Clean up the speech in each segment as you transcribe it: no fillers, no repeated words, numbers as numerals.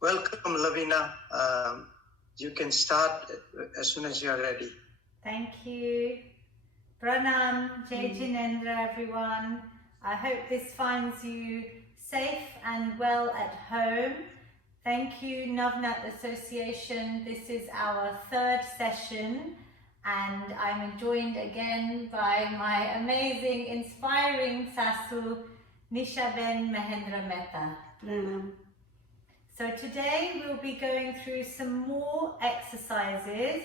Welcome, Lavina. You can start as soon as you are ready. Thank you. Pranam, Jai Jinendra, everyone. I hope this finds you safe and well at home. Thank you, Navnat Association. This is our third session, and I'm joined again by my amazing, inspiring Sasu, Nishaben Mahendra Mehta. Pranam. So today we'll be going through some more exercises.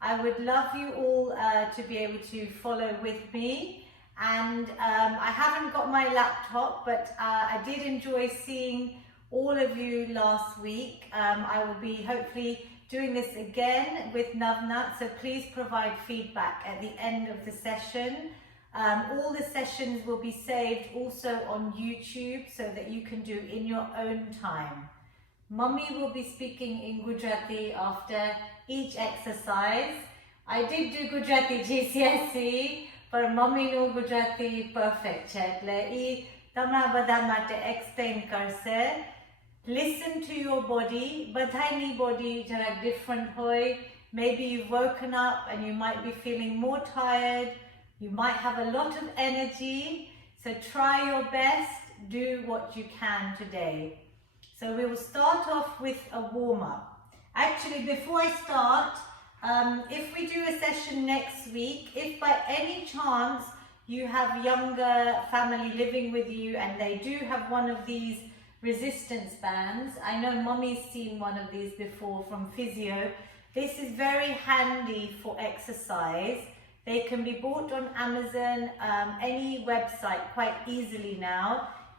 I would love you all to be able to follow with me, and I haven't got my laptop, but I did enjoy seeing all of you last week. I will be hopefully doing this again with Navnat, so please provide feedback at the end of the session. All the sessions will be saved also on YouTube so that you can do in your own time. Mummy will be speaking in Gujarati after each exercise. I did do Gujarati GCSE, but Mummy no Gujarati perfect છે એટલે ઈ તમારા બધા માટે explain કરશે. Listen to your body. બધાની body જરાક different હોય. Maybe you've woken up and you might be feeling more tired. You might have a lot of energy. So try your best. Do what you can today. So we will start off with a warm-up. Actually, before I start, if we do a session next week, if by any chance you have younger family living with you and they do have one of these resistance bands, I know Mummy's seen one of these before from physio. This is very handy for exercise. They can be bought on Amazon, any website quite easily now.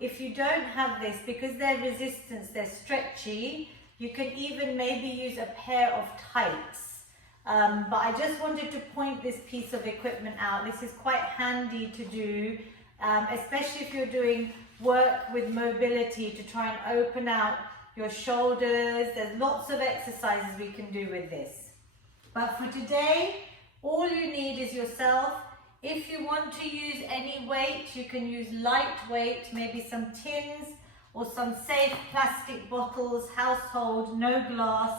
If you don't have this, because they're resistance, they're stretchy, you can even maybe use a pair of tights. But I just wanted to point this piece of equipment out. This is quite handy to do, especially if you're doing work with mobility to try and open out your shoulders. There's lots of exercises we can do with this. But for today, all you need is yourself. If you want to use any weight, you can use light weight, maybe some tins or some safe plastic bottles, household, no glass.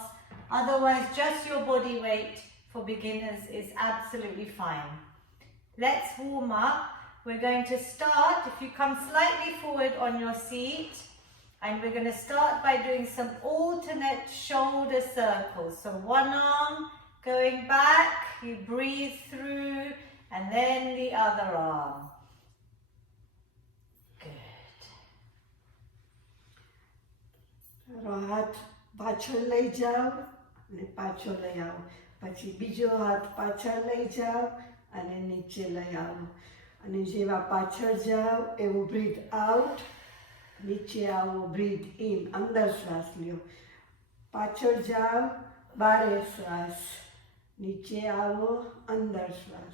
Otherwise, just your body weight for beginners is absolutely fine. Let's warm up. We're going to start, if you come slightly forward on your seat, and we're going to start by doing some alternate shoulder circles. So one arm going back, you breathe through, and then the other arm. Good. હાથ પાછળ લઈ જાઓ અને પાછો લઈ આવો. પછી બીજો હાથ પાછળ લઈ જાઓ અને નીચે લઈ આવો. અને જેવા પાછળ જાઓ એવું બ્રીથ આઉટ, નીચે આવો બ્રીથ ઇન, અંદર શ્વાસ લ્યો. પાછળ જાઓ, બારે શ્વાસ, નીચે આવો, અંદર શ્વાસ.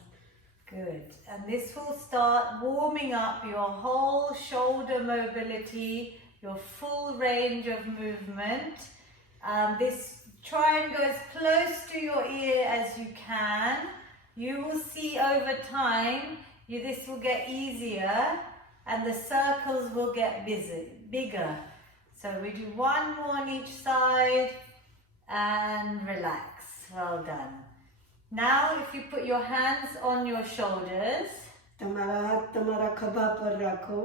Good. And this will start warming up your whole shoulder mobility, your full range of movement. This try and go as close to your ear as you can. You will see over time, this will get easier and the circles will get bigger. So we do one more on each side and relax. Well done. Now, if you put your hands on your shoulders, તમારા હાથ તમારા ખભા પર રાખો.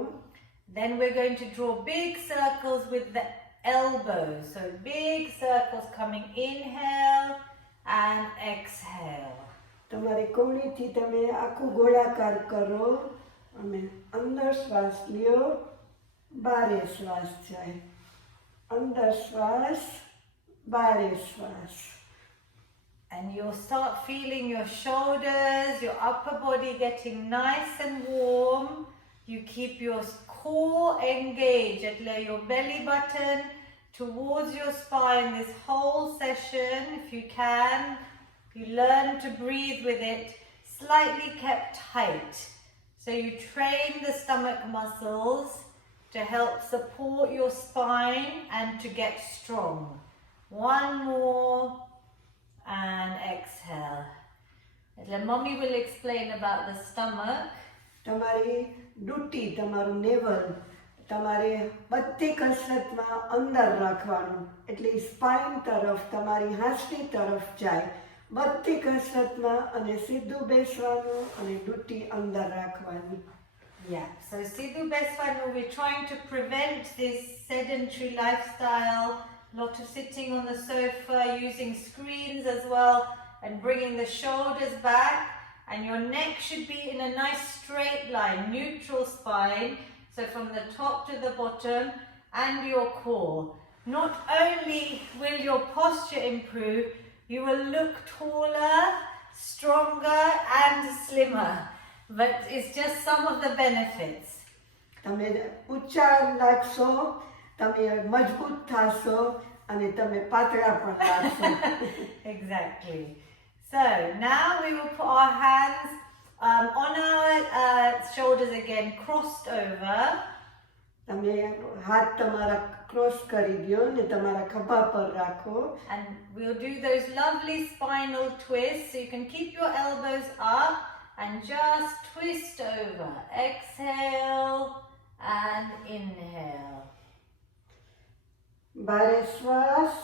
then we're going to draw big circles with the elbows. So big circles coming, inhale and exhale. તમારી કોણીથી તમે આખું ગોળાકાર કરો અને અંદર શ્વાસ લ્યો, બારે શ્વાસ જાય. અંદર શ્વાસ, બારે શ્વાસ. And you'll start feeling your shoulders, your upper body getting nice and warm. You keep your core engaged, your belly button towards your spine this whole session if you can. You learn to breathe with it, slightly kept tight. So you train the stomach muscles to help support your spine and to get strong. One more. And exhale. Mommy will explain about the stomach. તમારી duty, તમારું naval, તમારે બધી કસરતમાં અંદર રાખવાનું, એટલે spine તરફ, તમારી હાંસની તરફ જાય બધી કસરતમાં, અને સીધું બેસવાનું અને ડૂટી અંદર રાખવાની. Yeah, so Sidhu Beswanu, we're trying to prevent this sedentary lifestyle, lot of sitting on the sofa, using screens as well, and bringing the shoulders back, and your neck should be in a nice straight line, neutral spine, so from the top to the bottom, and your core. Not only will your posture improve, you will look taller, stronger and slimmer. But it's just some of the benefits. તમે ઊંચા લાગશો, તમે મજબૂત થાશો અને તમે પાતળા પણ લાગશો. Exactly. So now we will put our hands on our shoulders again, crossed over. તમે હાથ તમારા ક્રોસ કરી દો ને તમારા ખભા પર રાખો. And we'll do those lovely spinal twists. So you can keep your elbows up and just twist over. Exhale and inhale. બારે શ્વાસ,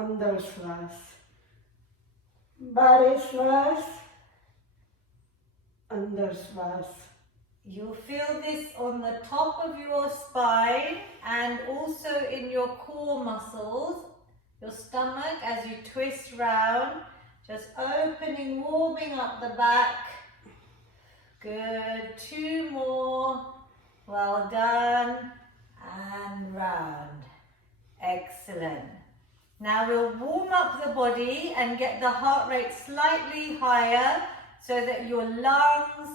અંદર શ્વાસ. બારે શ્વાસ, અંદર શ્વાસ. You'll feel this on the top of your spine and also in your core muscles, your stomach, as you twist round. Just opening, warming up the back. Good. 2 more. Well done. And round. Excellent. Now we'll warm up the body and get the heart rate slightly higher so that your lungs,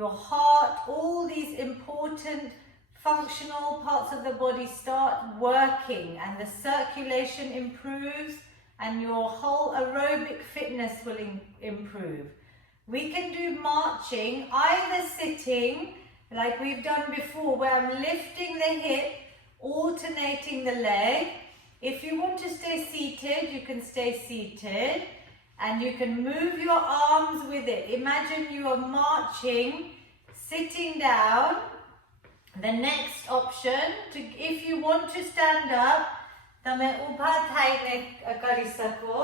your heart, all these important functional parts of the body start working and the circulation improves and your whole aerobic fitness will improve. We can do marching either sitting like we've done before, where I'm lifting the hip, alternating the leg. If you want to stay seated, you can stay seated and you can move your arms with it. Imagine you are marching, sitting down. The next option, if you want to stand up, તમે ઊભા થાઈને કરી શકો.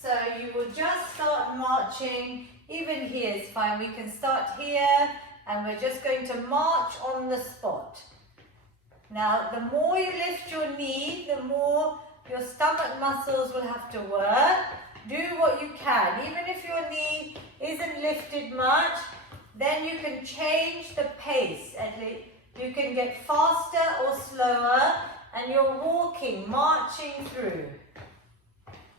So you will just start marching. Even here is fine. We can start here and we're just going to march on the spot. Now the more you lift your knee, the more your stomach muscles will have to work. Do what you can. Even if your knee isn't lifted much, then you can change the pace and you can get faster or slower. And you're walking, marching through.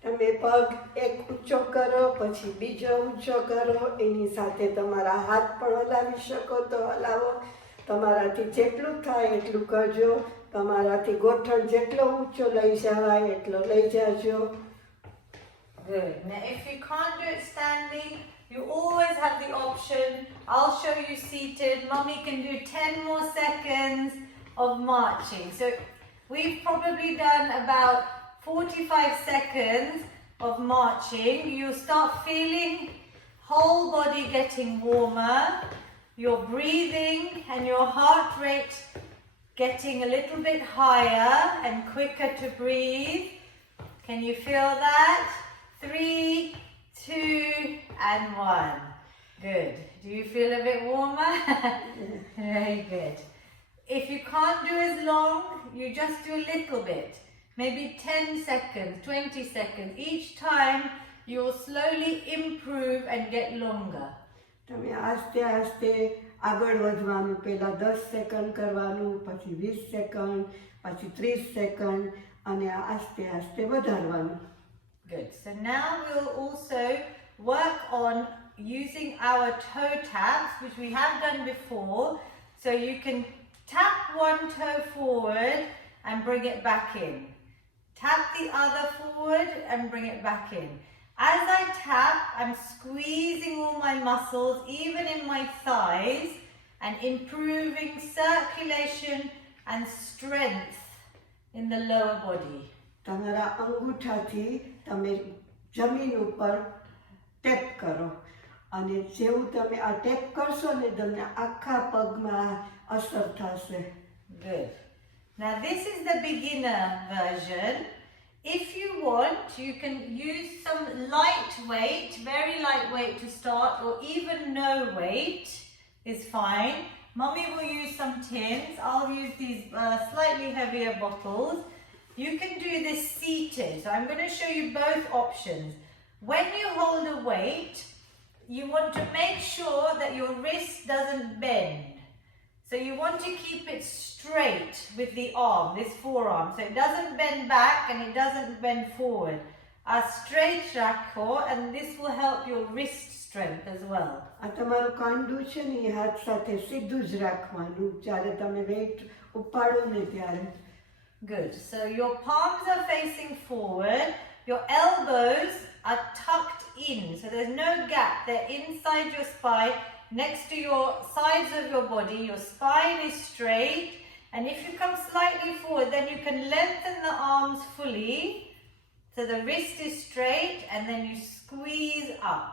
તમે પગ એક ઊંચો કરો, પછી બીજો ઊંચો કરો, એની સાથે તમારા હાથ પણ હલાવી શકો તો હલાવો. તમારાથી જેટલું થાય એટલું કરજો. તમારાથી ગોઠણ જેટલો ઊંચો લઈ જવાય એટલો લઈ જાજો. Good. Now if you can't do it standing, you always have the option. I'll show you seated. Mummy can do 10 more seconds of marching. So we've probably done about 45 seconds of marching. You'll start feeling whole body getting warmer, your breathing and your heart rate getting a little bit higher and quicker to breathe. Can you feel that? 3, 2 and 1. Good. Do you feel a bit warmer? Very good. If you can't do as long, you just do a little bit. Maybe 10 seconds, 20 seconds. Each time you will slowly improve and get longer. તમે આસ્તે આસ્તે આગળ વધવાનું. પહેલાં 10 second કરવાનું, પછી 20 second, પછી 30 second, અને આસ્તે આસ્તે વધારવાનું. Good. So now we'll also work on using our toe taps, which we have done before. So you can tap one toe forward and bring it back in. Tap the other forward and bring it back in. As I tap, I'm squeezing all my muscles, even in my thighs, and improving circulation and strength in the lower body. તમારા અંગૂઠાથી તમે જમીન ઉપર tap કરો અને જેવું તમે આ tap કરશો ને તમને આખા પગમાં અસર થશે. Good. Now this is the beginner version. If you want, you can use some lightweight, very lightweight to start, or even no weight is fine. Mummy will use some tins. I'll use these slightly heavier bottles. You can do this seated. So I'm going to show you both options. When you hold a weight, you want to make sure that your wrist doesn't bend. So you want to keep it straight with the arm, this forearm. So it doesn't bend back and it doesn't bend forward. A straight rakho, and this will help your wrist strength as well. આ તમારું કાંડું છે ને એ હાથ સાથે સીધું જ રાખવાનું જ્યારે તમે વેઇટ ઉપાડો ને ત્યારે. Good. So your palms are facing forward. Your elbows are tucked in. So there's no gap. They're inside your spine, next to your sides of your body. Your spine is straight. And if you come slightly forward, then you can lengthen the arms fully. So the wrist is straight and then you squeeze up.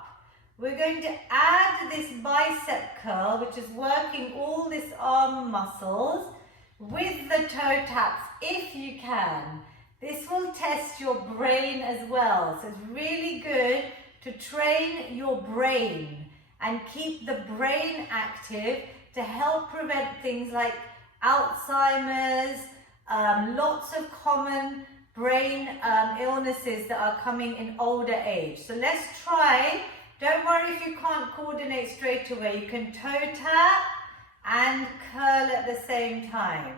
We're going to add this bicep curl, which is working all this arm muscles, with the toe taps if you can. This will test your brain as well. So it's really good to train your brain and keep the brain active to help prevent things like Alzheimer's, lots of common brain illnesses that are coming in older age. So let's try. Don't worry if you can't coordinate straight away. You can toe tap and curl at the same time.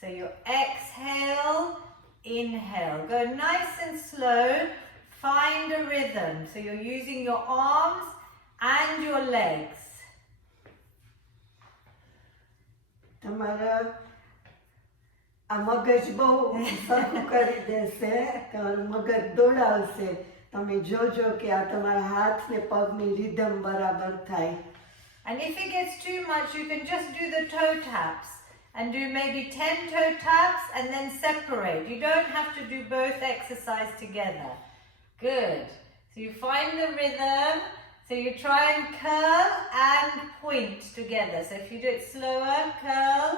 So you exhale, inhale. Go nice and slow. Find a rhythm. So you're using your arms and your legs. તમારા આ મગજ બહુ સરખું કરી દેશે, મગજ દોડાવશે. તમે જોજો કે આ તમારા હાથ ને પગની રિધમ બરાબર થાય. And if it gets too much, you can just do the toe taps and do maybe 10 toe taps and then separate. You don't have to do both exercise together. Good. So you find the rhythm. So you try and curl and point together. So if you do it slower, curl,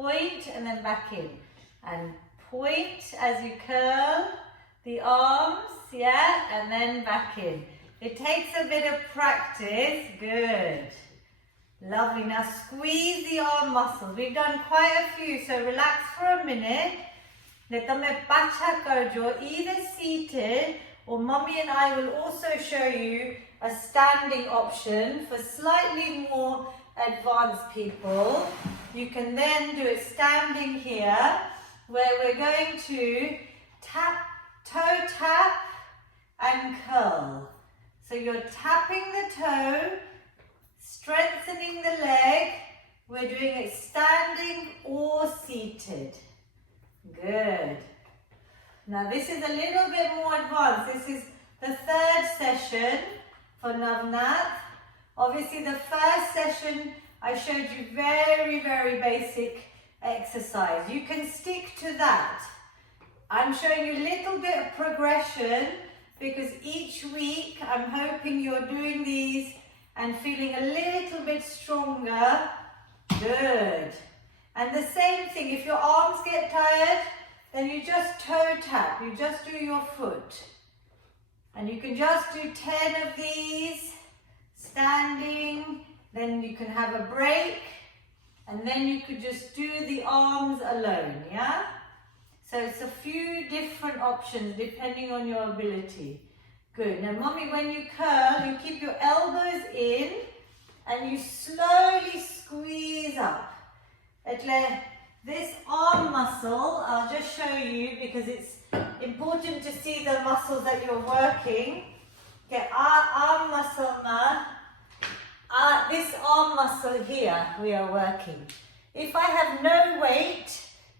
point, and then back in. And point as you curl the arms, yeah, and then back in. It takes a bit of practice. Good. Lovely. Now squeeze the arm muscles. We've done quite a few, so relax for a minute. Ne tame pacha karjo, either seated, or Mummy and I will also show you a standing option for slightly more advanced people. You can then do it standing here, where we're going to tap, toe tap and curl. So you're tapping the toe, strengthening the leg. We're doing it standing or seated. Good. Now this is a little bit more advanced. This is the third session for Navnat. Obviously the first session I showed you very, very basic exercise. You can stick to that. I'm showing you a little bit of progression because each week I'm hoping you're doing these and feeling a little bit stronger. Good. And the same thing, if your arms get tired, then you just toe tap. You just do your foot. And you can just do 10 of these, standing, then you can have a break, and then you could just do the arms alone, yeah? So it's a few different options depending on your ability. Good. Now, Mummy, when you curl, you keep your elbows in, and you slowly squeeze up. This arm muscle, I'll just show you because it's important to see the muscles that you're working. Okay, our arm muscle now, this arm muscle here we are working. If I have no weight,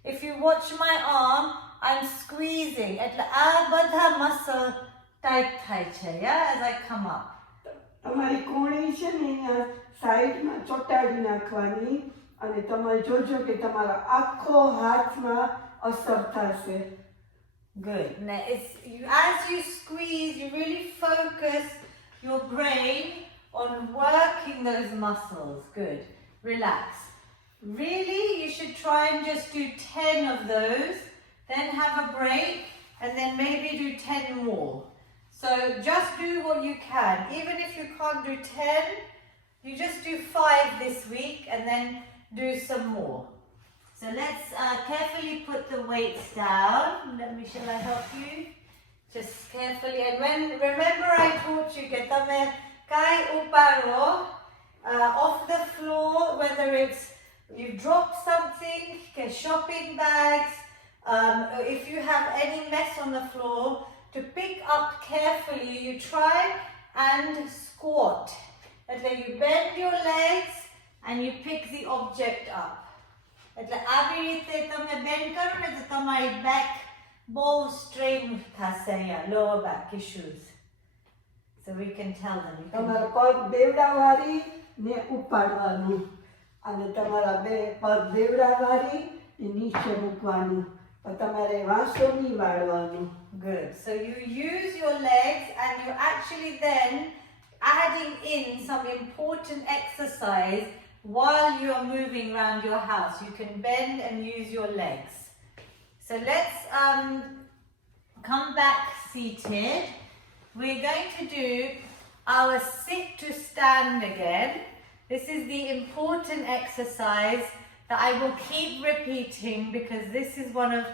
if you watch my arm, I'm squeezing. Our badha muscle tight થાય, yeah, as I come up. તમારી કોણી છે ને અહીંયા સાઈડમાં ચોટાડી નાખવાની અને તમે જોજો કે તમારા આખો હાથમાં અસર થશે. Good. Now as you squeeze, you really focus your brain on working those muscles. Good. Relax. Really, you should try and just do 10 of those, then have a break, and then maybe do 10 more. So just do what you can. Even if you can't do 10, you just do 5 this week and then do some more. So let's carefully put the weights down. Shall I help you? Just carefully. And remember I taught you, get them kai uparo, off the floor, whether it's you drop something, get shopping bags, if you have any mess on the floor, to pick up carefully, you try and squat. And then you bend your legs and you pick the object up. એટલે આવી રીતે તમે bend કરો ને તો તમારી back બહુ strain થશે અહીંયા, lower back issues. So we can tell them. તમારા પગ બેવડાવાળી ને ઉપાડવાનું અને તમારા પગ બેવડાવાળી ને નીચે મૂકવાનું. તમારે વાંસો નહીં વાળવાનું. Good. So you use your legs and you're actually then adding in some important exercise while you are moving around your house. You can bend and use your legs. So let's come back seated. We're going to do our sit to stand again. This is the important exercise that I will keep repeating because this is one of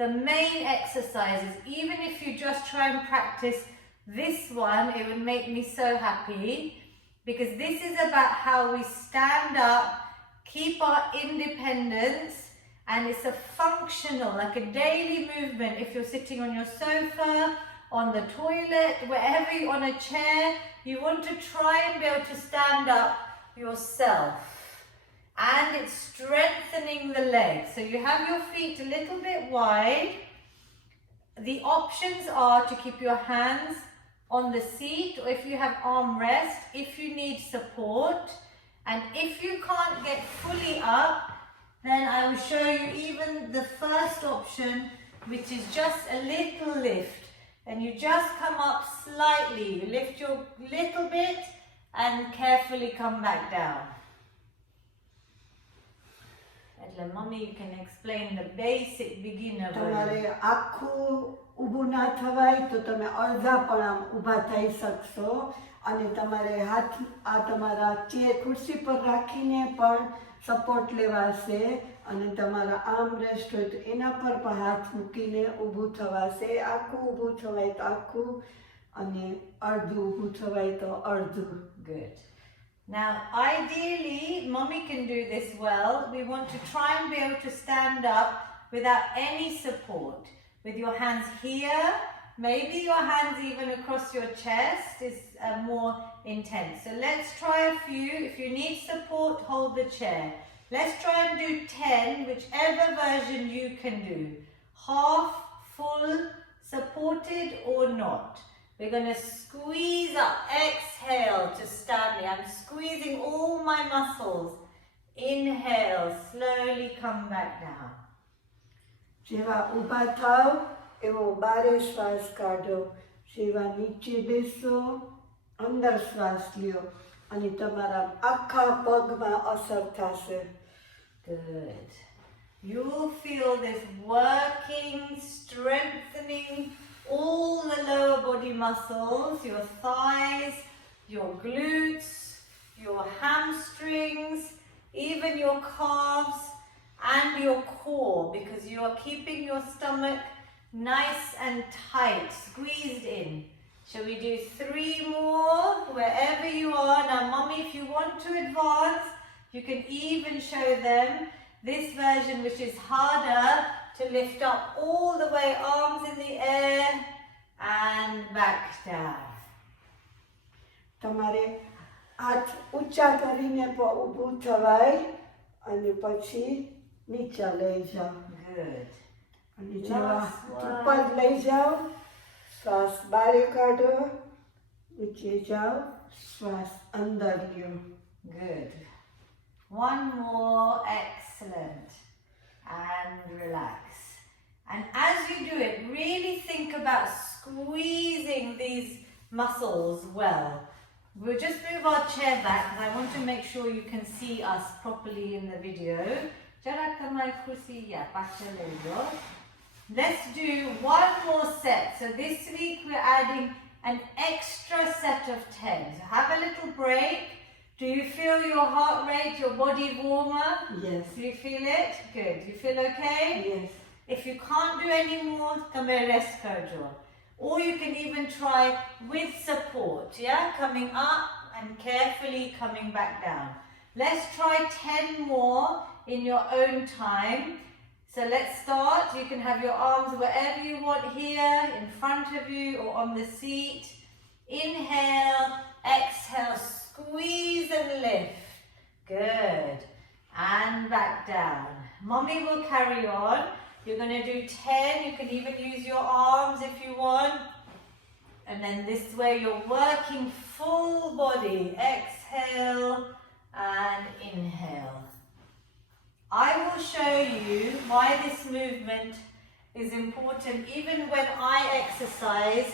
the main exercises. Even if you just try and practice this one, it would make me so happy because this is about how we stand up, keep our independence, and it's a functional, like a daily movement. If you're sitting on your sofa, on the toilet, wherever you're on a chair, you want to try and be able to stand up yourself. And it's strengthening the legs. So you have your feet a little bit wide. The options are to keep your hands on the seat, or if you have armrest, if you need support. And if you can't get fully up, then I will show you even the first option, which is just a little lift. And you just come up slightly. You lift your little bit and carefully come back down. Mommy, you can explain the basic beginner તમારે version. આખું ઊભું ના થવાય તો તમે અડધા પણ આમ ઊભા થઈ શકશો અને તમારે તમારા ખુરશી પર રાખીને પણ સપોર્ટ લેવાશે અને તમારા આર્મ રેસ્ટ હોય તો એના પર પણ હાથ મૂકીને ઊભું થવાશે. આખું ઊભું થવાય તો આખું અને અડધું ઊભું થવાય તો અડધું. Good. Now, ideally, Mommy can do this well. We want to try and be able to stand up without any support. With your hands here, maybe your hands even across your chest is more intense. So let's try a few. If you need support, hold the chair. Let's try and do 10, whichever version you can do. Half, full, supported or not. We're going to squeeze up. Exhale to stand me. I'm squeezing all my muscles. Inhale, slowly come back down. જેવા ઊભા થાવ એવો બારે શ્વાસ કાઢો. જેવા નીચે બેસો અંદર શ્વાસ લ્યો અને તમારા આખા પગમાં અસર થશે. Good. You'll feel this working, strengthening all the lower body muscles, your thighs, your glutes, your hamstrings, even your calves and your core, because you are keeping your stomach nice and tight, squeezed in. Shall we do 3 more wherever you are? Now, Mommy, if you want to advance, you can even show them this version, which is harder, to lift up all the way, arms in the air and back down. તમારે હાથ ઊંચા કરીને ઊભું થવાય અને પછી નીચે લઈ જાઓ. Good. અને જેવા ઉપર લઈ જાઓ, શ્વાસ બારે કાઢો, નીચે જાઓ, શ્વાસ અંદર લ્યો. Good. One more. Excellent. And relax. And as you do it, really think about squeezing these muscles well. We'll just move our chair back and I want to make sure you can see us properly in the video. Let's do one more set. So this week we're adding an extra set of 10. So have a little break. Do you feel your heart rate, your body warmer? Yes. Do you feel it? Good. You feel okay? Yes. If you can't do any more, tame rest karjo. Or you can even try with support, yeah? Coming up and carefully coming back down. Let's try 10 more in your own time. So let's start. You can have your arms wherever you want here, in front of you or on the seat. Inhale, exhale, squeeze and lift. Good. And back down. Mommy will carry on. You're going to do 10. You can even use your arms if you want. And then this way you're working full body. Exhale and inhale. I will show you why this movement is important. Even when I exercise,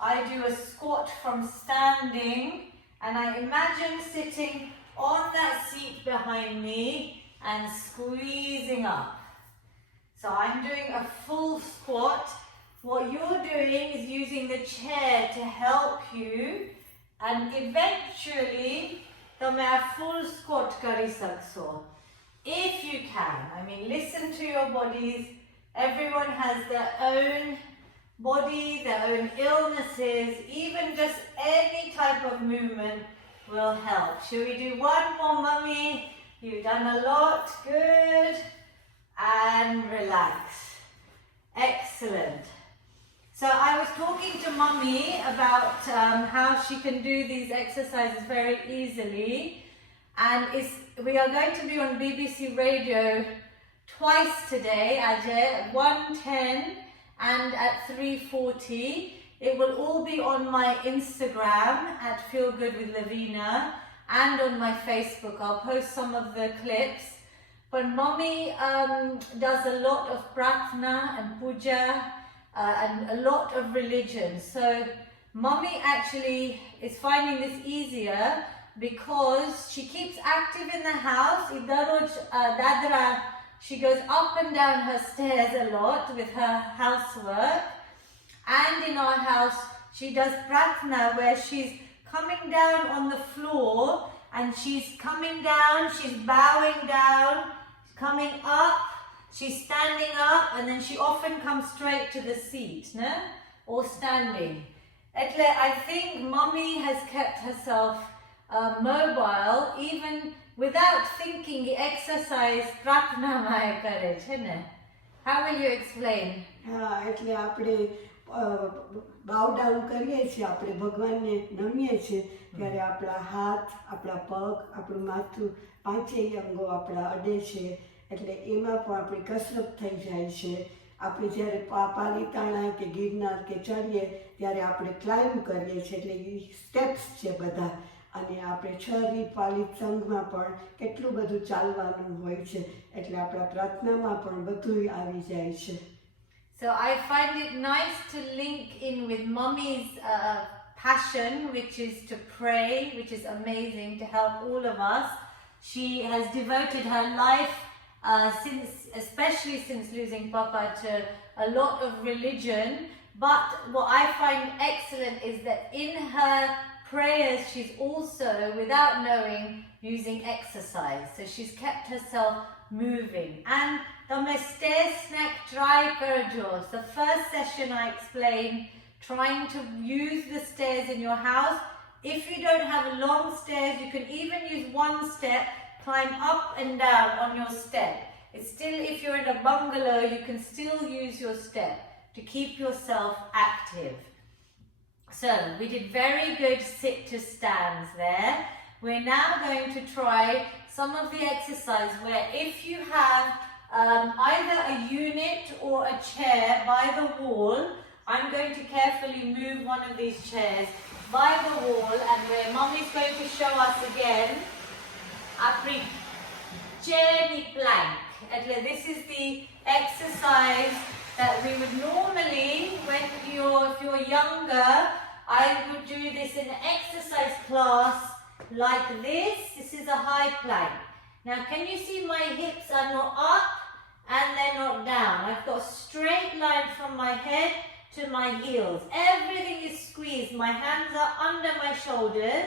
I do a squat from standing and I imagine sitting on that seat behind me and squeezing up. So I'm doing a full squat. What you're doing is using the chair to help you and eventually તમે આ full squat કરી શકશો. If you can. I mean, listen to your bodies. Everyone has their own body, their own illnesses. Even just any type of movement will help. Shall we do one more, Mummy? You've done a lot. Good. And relax. Excellent. So I was talking to Mummy about how she can do these exercises very easily, and we are going to be on BBC Radio twice today, Ajay, at 1:10 and at 3:40. It will all be on my Instagram at feelgoodwithlavina and on my Facebook. I'll post some of the clips. But Mommy does a lot of prarthana and puja and a lot of religion. So Mommy actually is finding this easier because she keeps active in the house. Dadra, she goes up and down her stairs a lot with her housework. And in our house, she does prarthana where she's coming down on the floor and she's coming down, she's bowing down, coming up, she's standing up, and then she often comes straight to the seat, no? Or standing. I think Mummy has kept herself mobile even without thinking exercise prarthana maya kare છે ને. How will you explain? એટલે આપણે બાવ down કરીએ છીએ, આપણે ભગવાનને નમીએ છીએ ત્યારે આપણા હાથ, આપણા પગ, આપણું માથું, પાંચેય અંગો આપણા અડે છે. એટલે એમાં પણ આપણી કસરત થઈ જાય છે. આપણે જ્યારે પાલીતાણા કે ગિરનાર કે ચડીએ ત્યારે આપણે ક્લાઇમ્બ કરીએ છીએ, એટલે એ સ્ટેપ્સ છે બધા. અને આપણે છરી પાલિત સંઘમાં પણ કેટલું બધું ચાલવાનું હોય છે, એટલે આપણા પ્રાર્થનામાં પણ બધું આવી જાય છે. So I find it nice to link in with Mummy's passion, which is to pray, which is amazing, to help all of us. She has devoted her life, especially since losing Papa, to a lot of religion. But what I find excellent is that in her prayers, she's also, without knowing, using exercise. So she's kept herself moving. And the stair snack try karjo. The first session I explained trying to use the stairs in your house. If you don't have long stairs, you can even use one step, climb up and down on your step. It's still, if you're in a bungalow, you can still use your step to keep yourself active. So we did very good sit to stands there. We're now going to try some of the exercise where if you have either a unit or a chair by the wall, I'm going to carefully move one of these chairs by the wall, and where Mommy's going to show us again our journey plank. This is the exercise that we would normally, if you're younger, I would do this in an exercise class like this. This is a high plank. Now can you see my hips are not up and they're not down? I've got a straight line from my head to my heels. Everything is squeezed. My hands are under my shoulders.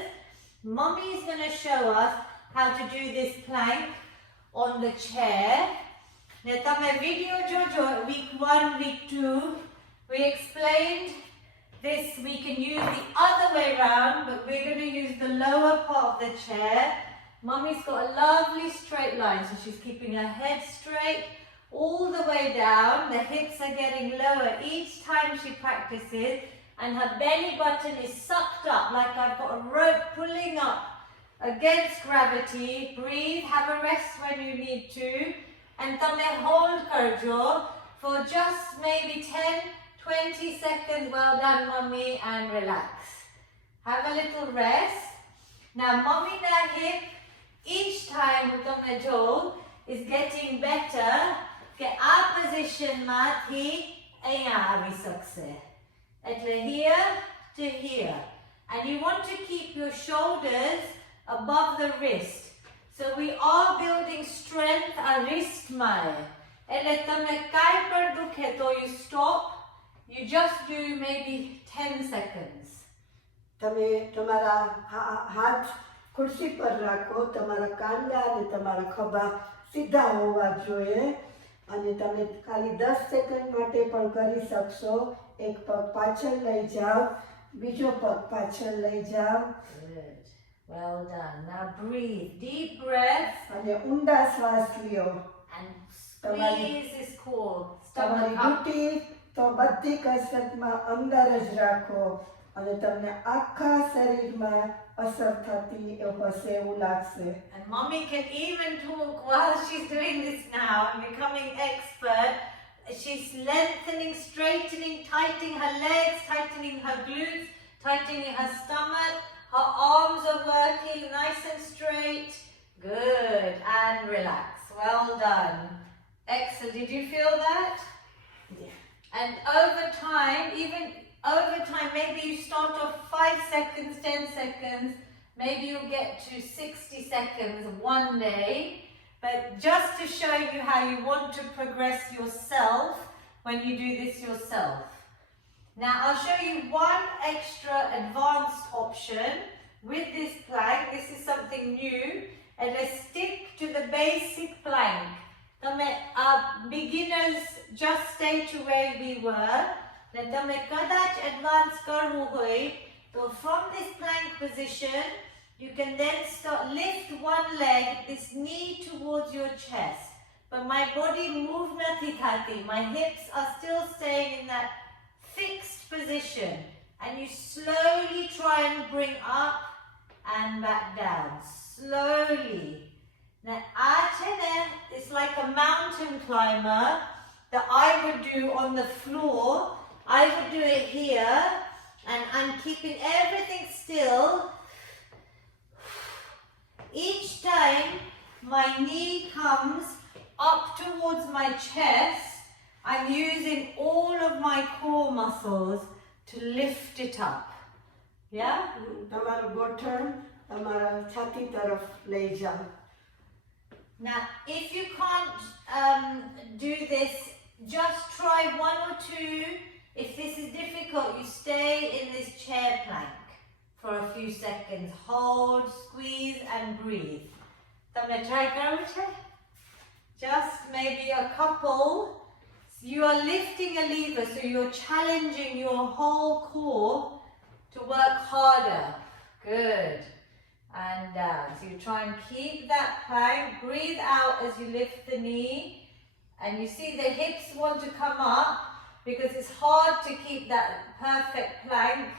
Mummy is going to show us how to do this plank on the chair. Now, tame video jojo week 1, week 2, we explained this. We can use the other way around, but we're going to use the lower part of the chair. Mummy's got a lovely straight line, so she's keeping her head straight all the way down. The hips are getting lower each time she practices, and her belly button is sucked up like I've got a rope pulling up against gravity. Breathe, have a rest when you need to, and tame hold karjo for just maybe 10-20 seconds. Well done, Mummy, and relax. Have a little rest. Now, Mummy na hip each time tame hold is getting better. Get our position mathi aya avi sakse. Etle here to here. And you want to keep your shoulders above the wrist. So we are building strength at wrist mae. Etle tame kai par dukhe to you stop. You just do maybe 10 seconds. તમે તમારા હાથ ખુરશી પર રાખો, તમારા કાંડા અને તમારા ખભા સીધા હોવા જોઈએ, અને તમે ખાલી 10 સેકન્ડ માટે પણ કરી શકશો. એક પગ પાછળ લઈ જાઓ, બીજો પગ પાછળ લઈ જાઓ. Good. Well done. Now breathe. Deep breath. અને ઊંડા શ્વાસ લ્યો. And squeeze this core. તમારી Stomach up. ડ્યુટી તો બધી કસરતમાં અંદર જ રાખો, અને તમને આખા શરીરમાં અસર થતી હશે એવું લાગશે. And Mommy can even talk while she's doing this now and becoming expert. She's lengthening, straightening, tightening her legs, tightening her glutes, tightening her stomach. Her arms are working nice and straight. Good. And relax. Well done. Excellent. Did you feel that? Yeah. And over time, maybe you start off 5 seconds, 10 seconds, maybe you'll get to 60 seconds one day. But just to show you how you want to progress yourself when you do this yourself. Now I'll show you one extra advanced option with this plank. This is something new, and let's stick to the basic plank. Beginners, just stay to where we were. Then તમે કદાચ advance કરવું હોય તો from this plank position you can then start lift one leg, this knee towards your chest, but my body move nathi thati. My hips are still staying in that fixed position, and you slowly try and bring up and back down slowly. Now achene is like a mountain climber that I would do on the floor. I would do it here, and I'm keeping everything still. Each time my knee comes up towards my chest, I'm using all of my core muscles to lift it up. Yeah? તમારું ગોઠણ તમારા છાતી તરફ લઈ જાઓ. Now, if you can't do this, just try 1 or 2. If this is difficult, you stay in this chair plank for a few seconds. Hold, squeeze, and breathe. Tame try karo chhe? Just maybe a couple. You are lifting a lever, so you're challenging your whole core to work harder. Good. And down. So you try and keep that plank. Breathe out as you lift the knee. And you see the hips want to come up because it's hard to keep that perfect plank.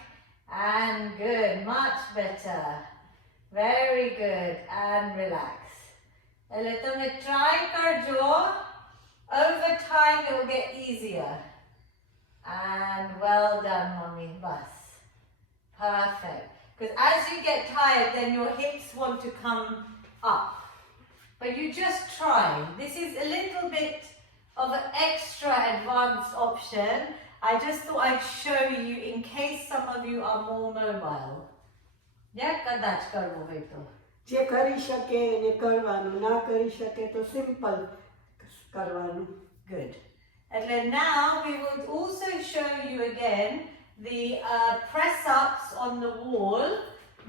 And good. Much better. Very good. And relax. And let them try karjo. Over time it will get easier. And well done, Mommy. Bas. Perfect. Because as you get tired, then your hips want to come up. But you just try. This is a little bit of an extra advanced option. I just thought I'd show you in case some of you are more mobile. Yeah, કદાચ કરવો હોય તો. જે કરી શકે એને કરવાનું, ના કરી શકે તો સિમ્પલ કરવાનું. Good. And then now we will also show you again the press-ups on the wall,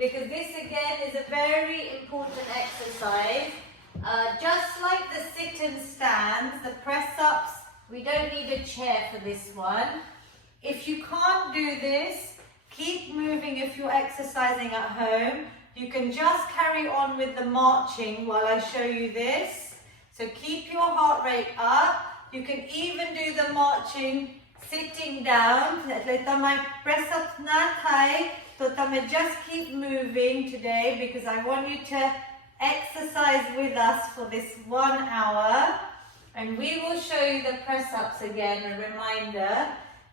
because this again is a very important exercise. Just like the sit and stands, the press-ups, we don't need a chair for this one. If you can't do this, keep moving if you're exercising at home. You can just carry on with the marching while I show you this. So keep your heart rate up. You can even do the marching sitting down. એટલે તમે press ups ના થાય તો તમે just keep moving today, because I want you to exercise with us for this 1 hour, and we will show you the press ups again, a reminder.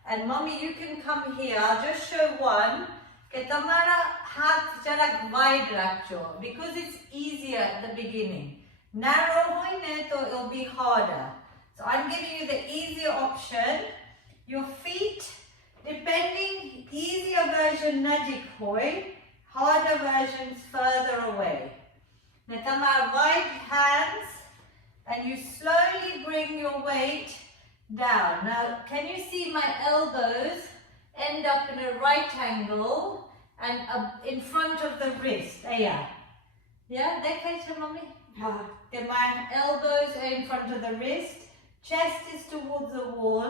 And mommy, you can come here. I'll just show one. કે તમારા હાથ જરાક wide રાખજો, because it's easier at the beginning. Narrow હોય ને તો it'll be harder. So I'm giving you the easier option. Your feet, depending, easier version nadic hoy, harder versions further away. Now tamara right hands, and you slowly bring your weight down. Now can you see my elbows end up in a right angle and in front of the wrist? Yeah, dekhaise mommy? હા. Then my elbows are in front of the wrist, chest is towards the wall,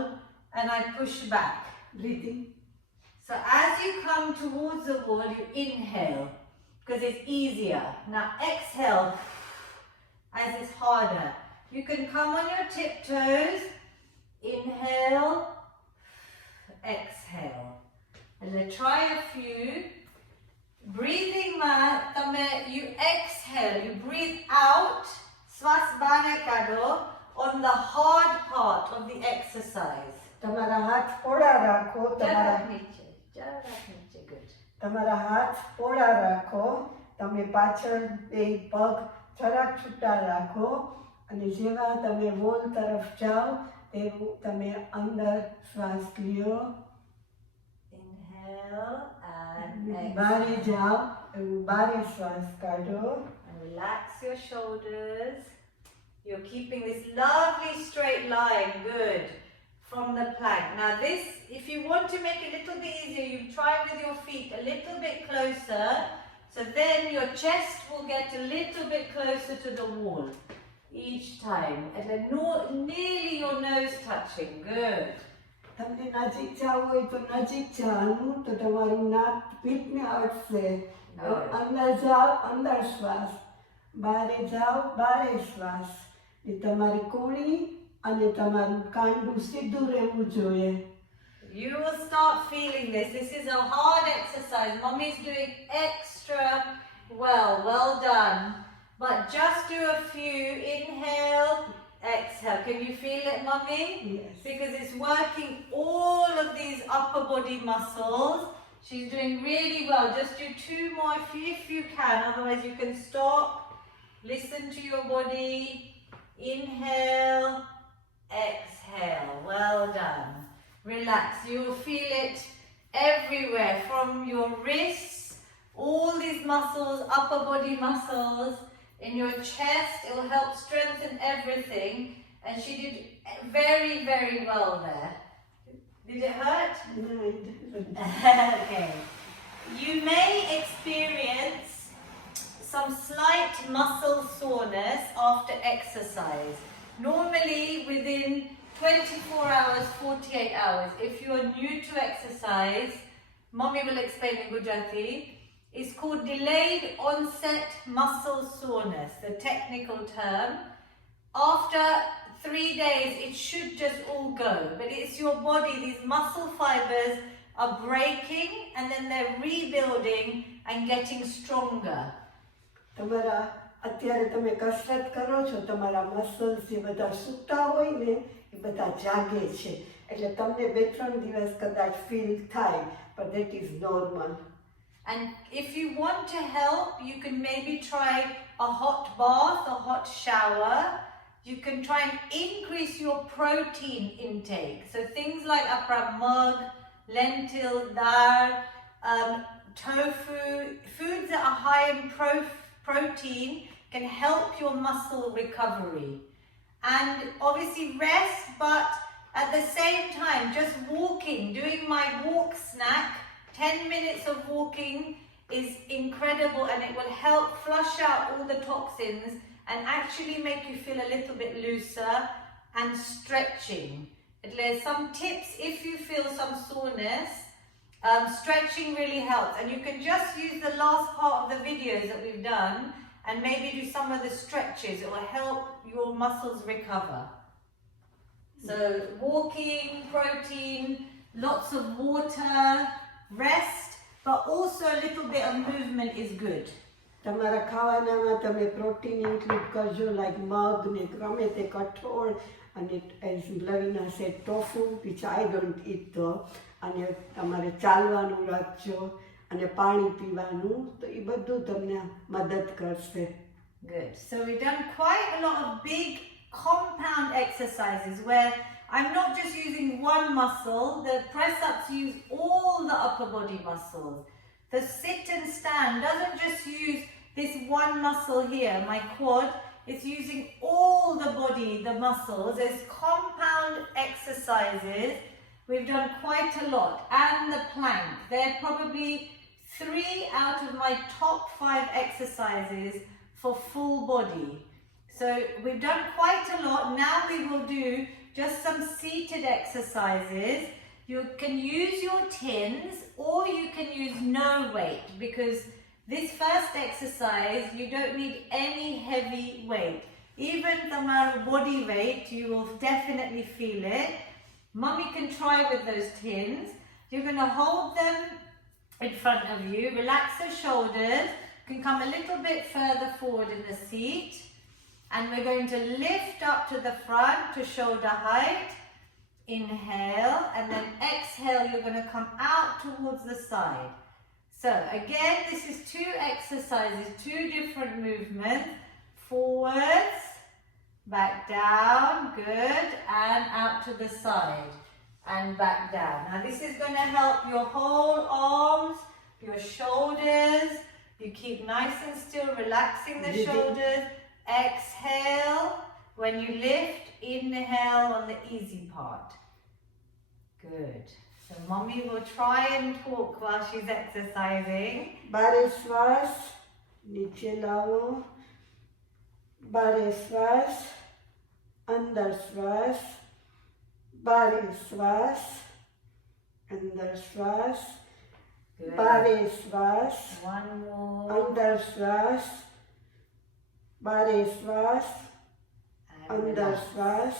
and I push back. Breathing. So as you come towards the wall, you inhale, because it's easier. Now exhale, as it's harder. You can come on your tiptoes, inhale, exhale. And then try a few. Breathing, you exhale, you breathe out, swas bahar kado, on the hard part of the exercise. તમારા હાથ પોળા રાખો. Jarak niche, good. તમારા હાથ પોળા રાખો. તમે પાછળ બે પગ જરાક છૂટા રાખો, અને જેવા તમે વોલ તરફ જાઓ તેવું તમે અંદર શ્વાસ લ્યો. Inhale and બારે exhale. જાઓ એવું બારે શ્વાસ કાઢો. And relax your shoulders. You're keeping this lovely straight line, good, from the plank. Now this, if you want to make it a little bit easier, you try with your feet a little bit closer, so then your chest will get a little bit closer to the wall each time. And then nearly your nose touching, good. તમને નજીક જાવું હોય તો નજીક જવાનું, તો તમારું નાક પીઠને અડશે. અંદર જાઓ, અંદર શ્વાસ. બારે જાઓ, બારે શ્વાસ. એ તમારી કોણી અને તમારું કાંડું સિદ્ધું રહેવું જોઈએ. You will start feeling this. This is a hard exercise. Mommy's doing extra well. Well done. But just do a few. Inhale, exhale. Can you feel it, Mommy? Yes. Because it's working all of these upper body muscles. She's doing really well. Just do 2 more if you can. Otherwise you can stop. Listen to your body. Inhale, exhale. Well done. Relax. You will feel it everywhere, from your wrists, all these muscles, upper body muscles, in your chest. It will help strengthen everything. And she did very, very well there. Did it hurt? No, it doesn't. Okay. You may experience some slight muscle soreness after exercise. Normally within 24 hours, 48 hours. If you are new to exercise, Mommy will explain in Gujarati, it's called delayed onset muscle soreness, the technical term. After 3 days, it should just all go. But it's your body, these muscle fibers are breaking and then they're rebuilding and getting stronger. તમારા અત્યારે તમે કસરત કરો છો, તમારા muscles જે બધા સૂતા હોય ને એ બધા જાગે છે, એટલે તમને 2-3 દિવસ કદાચ ફીલ થાય, but that is normal. And if you want to help, you can maybe try a hot bath, a hot shower. you can try and increase your protein intake. So things like apra mug, lentil, dal, tofu, foods that are high in protein can help your muscle recovery. And obviously rest, but at the same time, just walking, doing my walk snack, 10 minutes of walking is incredible, and it will help flush out all the toxins and actually make you feel a little bit looser. And stretching. There's some tips if you feel some soreness. Stretching really helps, and you can just use the last part of the videos that we've done and maybe do some of the stretches. It will help your muscles recover. So walking, protein, lots of water, rest, but also a little bit of movement is good. તમારા ખાવાનામાં તમે protein include કરજો like મગ ને ગમે તે કઠોળ અને as Lavina said tofu which I don't eat though, અને તમારે ચાલવાનું રાખજો અને પાણી પીવાનું, તો એ બધું તમને મદદ કરશે. Good. So we've done quite a lot of big compound exercises where I'm not just using one muscle. The press-ups use all the upper body muscles. The sit and stand doesn't just use this one muscle here, my quad. It's using all the body, the muscles. There's compound exercises. We've done quite a lot. And the plank. They're probably 3 out of my top 5 exercises for full body. So we've done quite a lot. Now we will do just some seated exercises. You can use your tins or you can use no weight, because this first exercise you don't need any heavy weight. Even the body weight, you will definitely feel it. Mummy can try with those tins. You're going to hold them in front of you, relax the shoulders, you can come a little bit further forward in the seat, and we're going to lift up to the front to shoulder height. Inhale, and then exhale, you're going to come out towards the side. So again, this is 2 exercises, 2 different movements. Forwards, back down, good, and out to the side, and back down. Now this is going to help your whole arms, your shoulders. You keep nice and still, relaxing the shoulders. Exhale. When you lift, inhale on the easy part. Good. So Mommy will try and talk while she's exercising. બારે શ્વાસ નીચે લાવો, બારે શ્વાસ, અંદર શ્વાસ, બારે શ્વાસ, અંદર શ્વાસ, બારે શ્વાસ, One more. અંદર શ્વાસ, બારે શ્વાસ, And અંદર relax. શ્વાસ,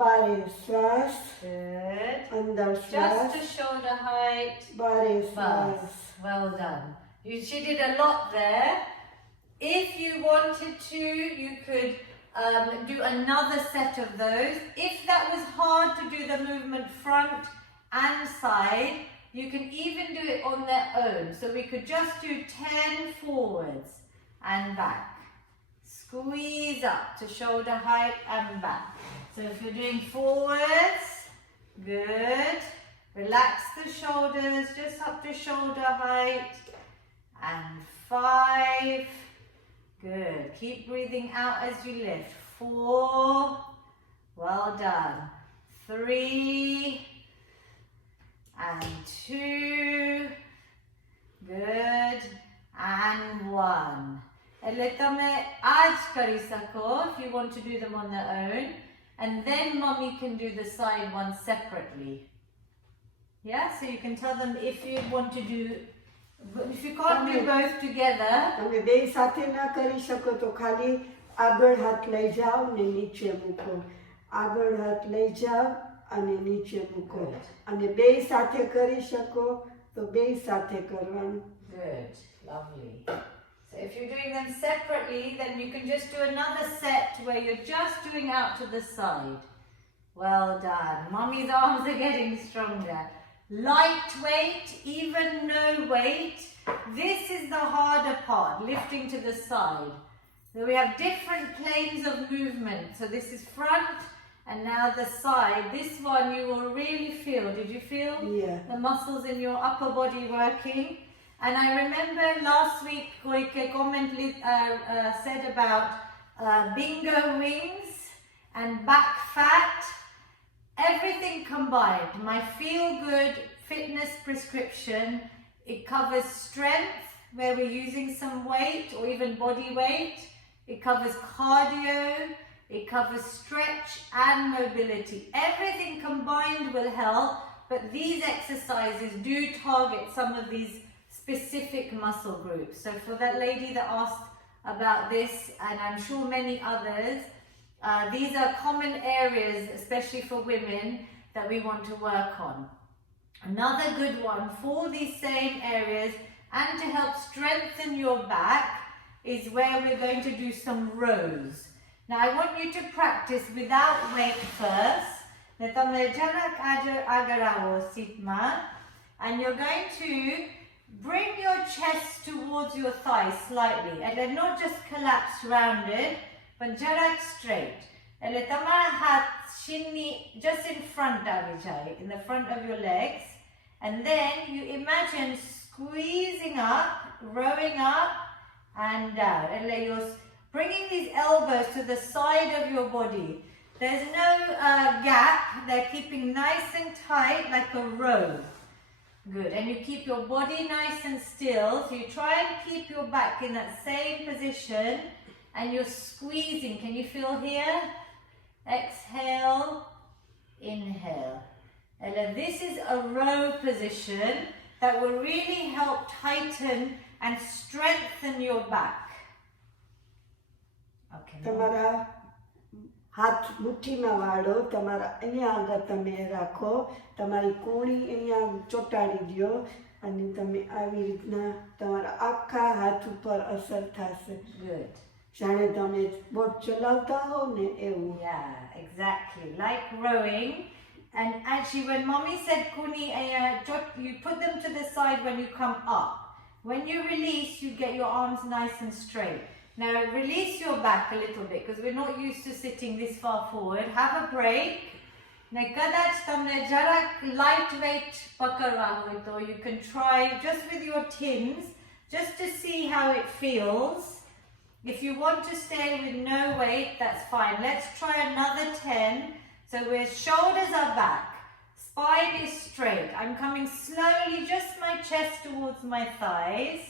બારે શ્વાસ, Good. અંદર Just શ્વાસ, to shoulder height. બારે Buzz. શ્વાસ. Well done. She did a lot there. If you wanted to, you could do another set of those. If that was hard to do the movement front and side, you can even do it on their own. So we could just do 10 forwards and back. Squeeze up to shoulder height and back. So if you're doing forwards, good. Relax the shoulders just up to shoulder height. And 5. Good. Keep breathing out as you lift. 4. Well done. 3. And 2. Good. And 1. એટલે તમે આ જ કરી શકો if you want to do them on their own, and then Mommy can do the side one separately. Yeah, so you can tell them if you want to do, if you can't do both together. તમે બે સાથે ના કરી શકો તો ખાલી આગળ હાથ લઈ જાઓ ને નીચે મૂકો, આગળ હાથ લઈ જાઓ અને નીચે મૂકો, અને બે સાથે કરી શકો તો બે સાથે કરવાનું. Good, lovely. So if you're doing them separately, then you can just do another set where you're just doing out to the side. Well done. Mommy's arms are getting stronger. Lightweight, even no weight. This is the harder part, lifting to the side. So we have different planes of movement. So this is front and now the side. This one you will really feel. Did you feel the muscles in your upper body working? And I remember last week Koike comment said about bingo wings and back fat. Everything combined. My Feel Good fitness prescription, it covers strength, where we're using some weight or even body weight. It covers cardio, it covers stretch and mobility. Everything combined will help, but these exercises do target some of these specific muscle groups. So for that lady that asked about this, and I'm sure many others, these are common areas, especially for women, that we want to work on. Another good one for these same areas and to help strengthen your back is where we're going to do some rows. Now I want you to practice without weight first. And you're going to bring your chest towards your thighs slightly and then not just collapse rounded, but jarak straight. And tamara hat shinni just in front avijai, in the front of your legs. And then you imagine squeezing up, rowing up and down. And you're bringing these elbows to the side of your body. There's no gap. They're keeping nice and tight like a row. Good. And you keep your body nice and still. So you try and keep your back in that same position. And you're squeezing. Can you feel here? Exhale, inhale. And then this is a row position that will really help tighten and strengthen your back. Okay. તમારા હાથ મુઠ્ઠીમાં વાળો, તમારા અહીંયા આગળ તમે રાખો, તમારી કોણી અહીંયા ચોંટાડી દો અને તમે આવી રીતના તમારા આખા હાથ ઉપર અસર થશે. Good. જાણે તમે બોટ ચલાવતા હો ને એવું. Yeah, exactly. Like rowing. And actually when mommy said kuni, you put them to the side when you come up. When you release, you get your arms nice and straight. Now release your back a little bit because we're not used to sitting this far forward. Have a break. Now kadach tamne jarak lightweight pakarwa hoy to you can try just with your tins just to see how it feels. If you want to stay with no weight, that's fine. Let's try another 10. So where shoulders are back, spine is straight. I'm coming slowly, just my chest towards my thighs.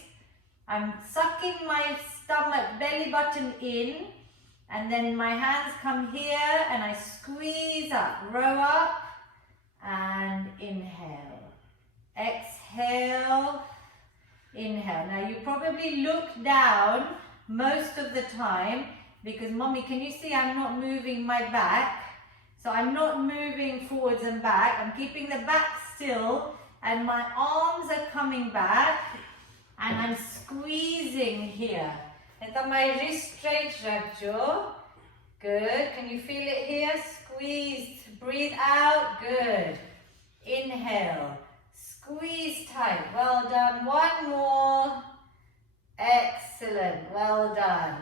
I'm sucking my stomach, belly button in. And then my hands come here and I squeeze up, row up and inhale. Exhale, inhale. Now you probably look down most of the time because mommy, can you see I'm not moving my back? So I'm not moving forwards and back. I'm keeping the back still and my arms are coming back and I'm squeezing here. And then my wrist straight, Rajo. Good. Can you feel it here? Squeeze. Breathe out. Good. Inhale. Squeeze tight. Well done. One more. Excellent. Well done.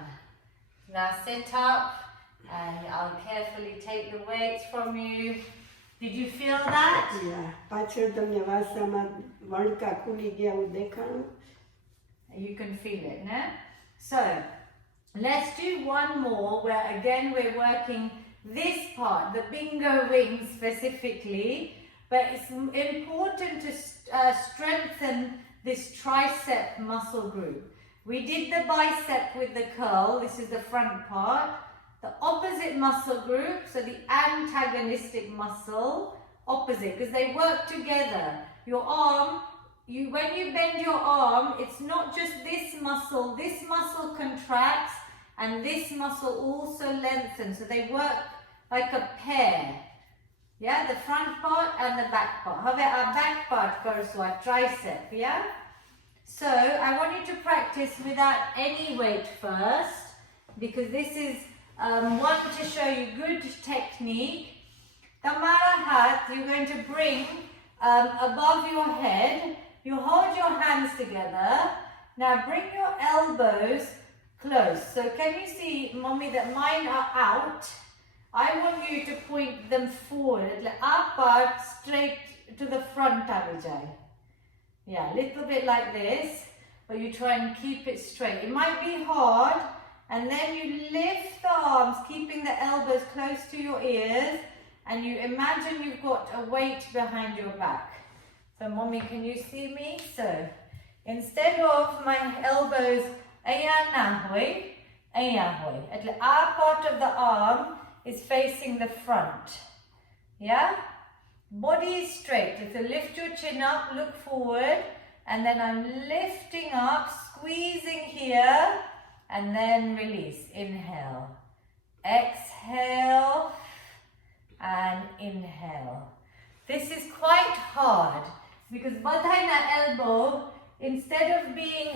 Now sit up. And I'll carefully take the weights from you. Did you feel that? Yeah. પાછળ તમને વાસામાં વણકા ખુલી ગયા એવું દેખાણું. You can feel it, no? So, let's do one more where again we're working this part, the bingo wing specifically, but it's important to strengthen this tricep muscle group. We did the bicep with the curl, this is the front part. The opposite muscle group, so the antagonistic muscle, opposite, because they work together. Your arm, when you bend your arm, it's not just this muscle contracts and this muscle also lengthens, so they work like a pair. Yeah, the front part and the back part. Have our back part કરશું, our tricep, yeah? So, I want you to practice without any weight first, because this is one to show you good technique. Tamara hat, you're going to bring above your head. You hold your hands together. Now bring your elbows close. So can you see, Mommy, that mine are out? I want you to point them forward. Like આ part straight to the front આવી જાય. Yeah, a little bit like this, but you try and keep it straight. It might be hard, and then you lift the arms, keeping the elbows close to your ears, and you imagine you've got a weight behind your back. So Mommy, can you see me? So instead of my elbows અહીંયા ના હોય, અહીંયા હોય. એટલે આ part of the arm is facing the front. Yeah? Body is straight. So lift your chin up, look forward, and then I'm lifting up, squeezing here, and then release. Inhale. Exhale, and inhale. This is quite hard because badhaina elbow, instead of being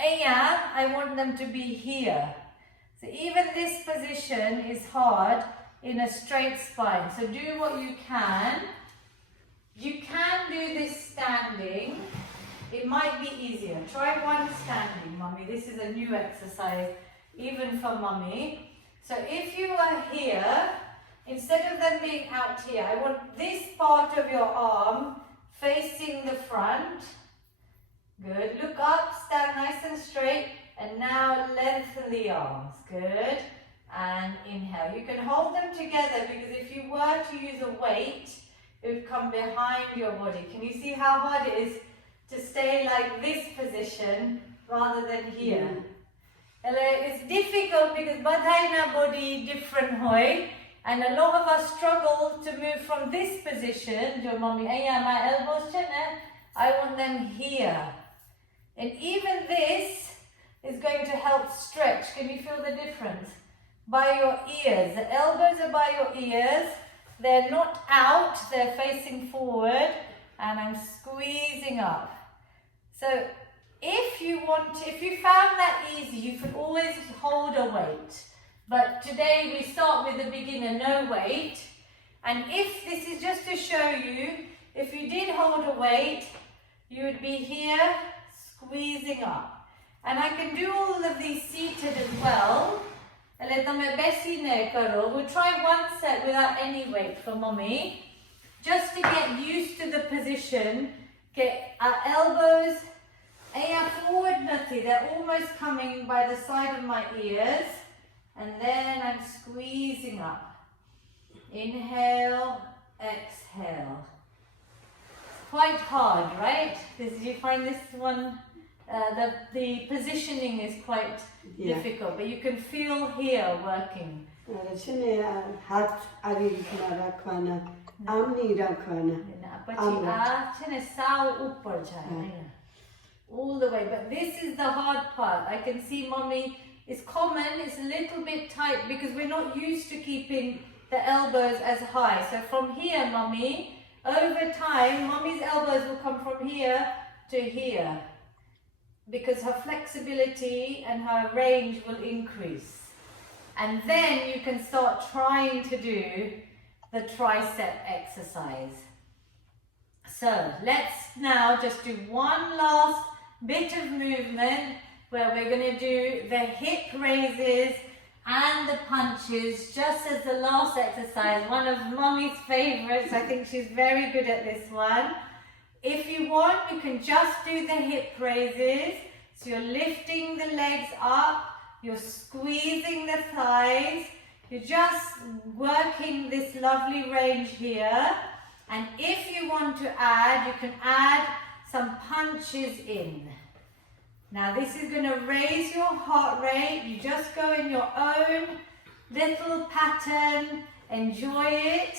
અહીંયા, I want them to be here. So even this position is hard in a straight spine. So do what you can. You can do this standing. It might be easier. Try one standing, Mummy. This is a new exercise, even for Mummy. So if you are here, instead of them being out here, I want this part of your arm facing the front. Good. Look up, stand nice and straight, and now lengthen the arms. Good. And inhale. You can hold them together because if you were to use a weight, it would come behind your body. Can you see how hard it is to stay like this position rather than here? It's difficult because badhaina body different hoy, and a lot of us struggle to move from this position. Jo Mommy, my elbows, I want them here. And even this is going to help stretch. Can you feel the difference? By your ears. The elbows are by your ears. They're not out, they're facing forward. And I'm squeezing up. So if you found that easy, you could always hold a weight. But today we start with the beginner, no weight. And if this is just to show you, if you did hold a weight, you would be here, squeezing up. And I can do all of these seated as well. We'll try one set without any weight for Mommy, just to get used to the position. Get our elbows forward, they're almost coming by the side of my ears, and then I'm squeezing up. Inhale, exhale. Quite hard, right? Did you find this one? The positioning is quite difficult, but you can feel here working. હાથ આવી રીતના રાખવાના, આમ નહીં રાખવાના. પછી આ છે ને સાવ ઉપર જાય. All the way, but this is the hard part. I can see Mommy is common, it's a little bit tight because we're not used to keeping the elbows as high. So from here, Mommy, over time, Mommy's elbows will come from here to here because her flexibility and her range will increase. And then you can start trying to do the tricep exercise. So let's now just do one last bit of movement where we're going to do the hip raises and the punches just as the last exercise. One of Mommy's favorites. I think she's very good at this one. If you want, you can just do the hip raises. So you're lifting the legs up, you're squeezing the thighs, you're just working this lovely range here. And if you want to add, you can add some punches in. Now this is going to raise your heart rate. You just go in your own little pattern, enjoy it.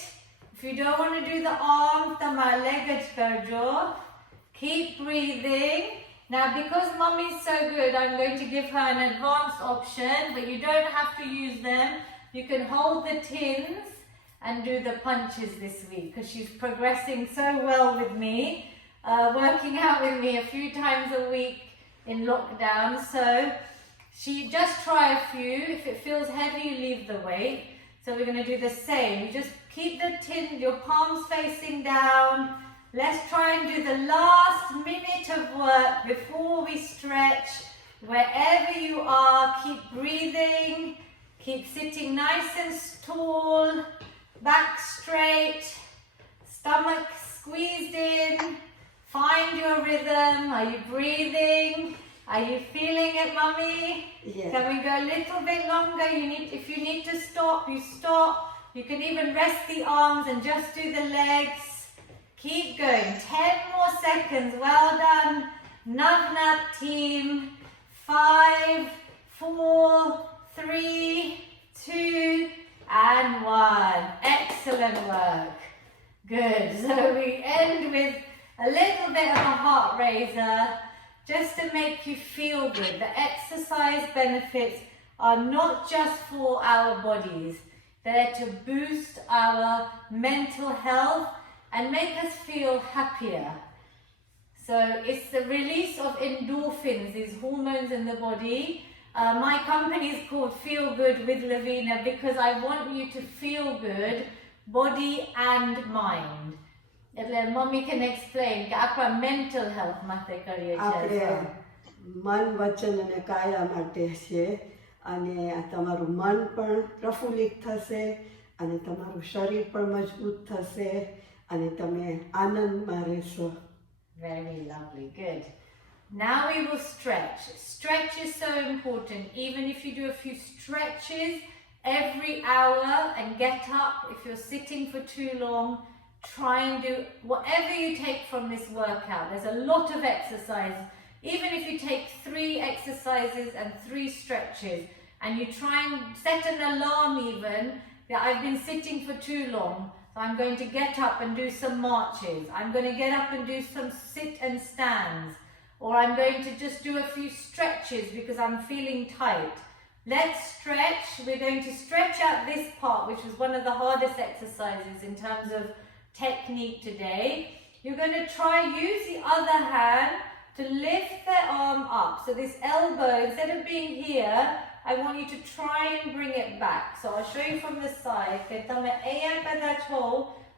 If you don't want to do the arms, keep breathing. Now because Mommy's so good, I'm going to give her an advanced option, but you don't have to use them. You can hold the tins and do the punches this week because she's progressing so well with me, working out with me a few times a week in lockdown. So she just try a few. If it feels heavy, you leave the weight. So we're going to do the same. You just keep the tin, your palms facing down. Let's try and do the last minute of work before we stretch Wherever you are, keep breathing, keep sitting nice and tall, back straight, stomach squeezed in. Find your rhythm. Are you breathing? Are you feeling it, Mummy? Yeah. Can we go a little bit longer? If you need to stop, you stop. You can even rest the arms and just do the legs. Keep going. 10 more seconds. Well done. Navnat team. 5, 4, 3, 2, and 1. Excellent work. Good. So we end with a little bit of a heart raiser just to make you feel good. The exercise benefits are not just for our bodies. They're to boost our mental health and make us feel happier. So it's the release of endorphins, these hormones in the body. My company is called Feel Good with Lavina because I want you to feel good, body and mind. એટલે mummy can explain કે આપણા mental health માટે કરીએ આપણે છીએ. મન વચન અને કાયા માટે છે અને તમારું મન પણ પ્રફુલ્લિત થશે અને તમારું શરીર પણ મજબૂત થશે અને તમે આનંદમાં રહેશો. Very lovely, good. Now we will stretch. Stretch is so important. Even if you do a few stretches every hour and get up, if you're sitting for too long, try and do whatever you take from this workout. There's a lot of exercise. Even if you take 3 exercises and 3 stretches and you try and set an alarm even that I've been sitting for too long, so I'm going to get up and do some marches. I'm going to get up and do some sit and stands. Or I'm going to just do a few stretches because I'm feeling tight. Let's stretch. We're going to stretch out this part, which was one of the hardest exercises in terms of technique today. You're going to try use the other hand to lift the arm up. So this elbow, instead of being here, I want you to try and bring it back. So I'll show you from the side.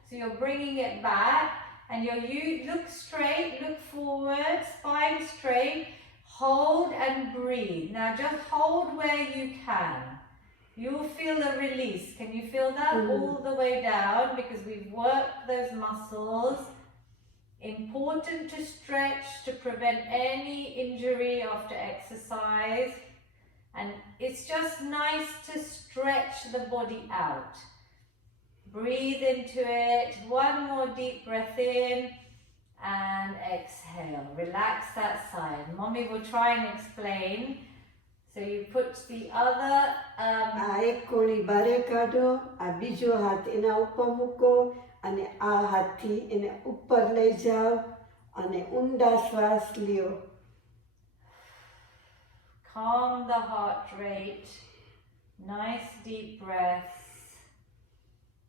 So you're bringing it back and you look straight, look forward, spine straight, hold and breathe. Now just hold where you can. You'll feel a release. Can you feel that? All the way down because we've worked those muscles. Important to stretch to prevent any injury after exercise. And it's just nice to stretch the body out. Breathe into it. One more deep breath in and exhale. Relax that side. Mommy will try and explain. So you put the other આ એક કોણી બારે કાઢો, આ બીજો હાથ એના ઉપર મૂકો અને આ હાથથી એને ઉપર લઈ જાઓ અને ઊંડા શ્વાસ લ્યો. calm the heart rate. Nice deep breaths.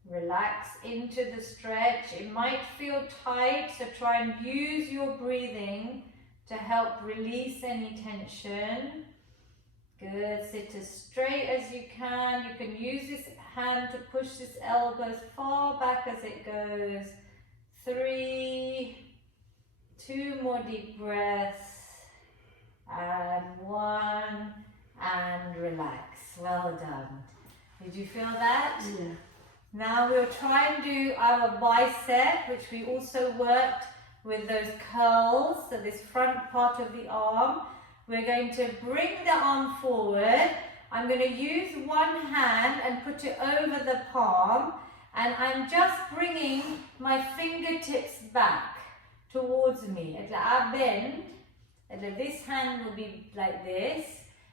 Relax into the stretch. It might feel tight, so try and use your breathing to help release any tension. Good. Sit as straight as you can. You can use this hand to push this elbow as far back as it goes. 3, 2 more deep breaths. And 1. And relax. Well done. Did you feel that? Yeah. Now we'll try and do our bicep, which we also worked with those curls. So this front part of the arm. We're going to bring the arm forward. I'm going to use one hand and put it over the palm. And I'm just bringing my fingertips back towards me. I bend. This hand will be like this.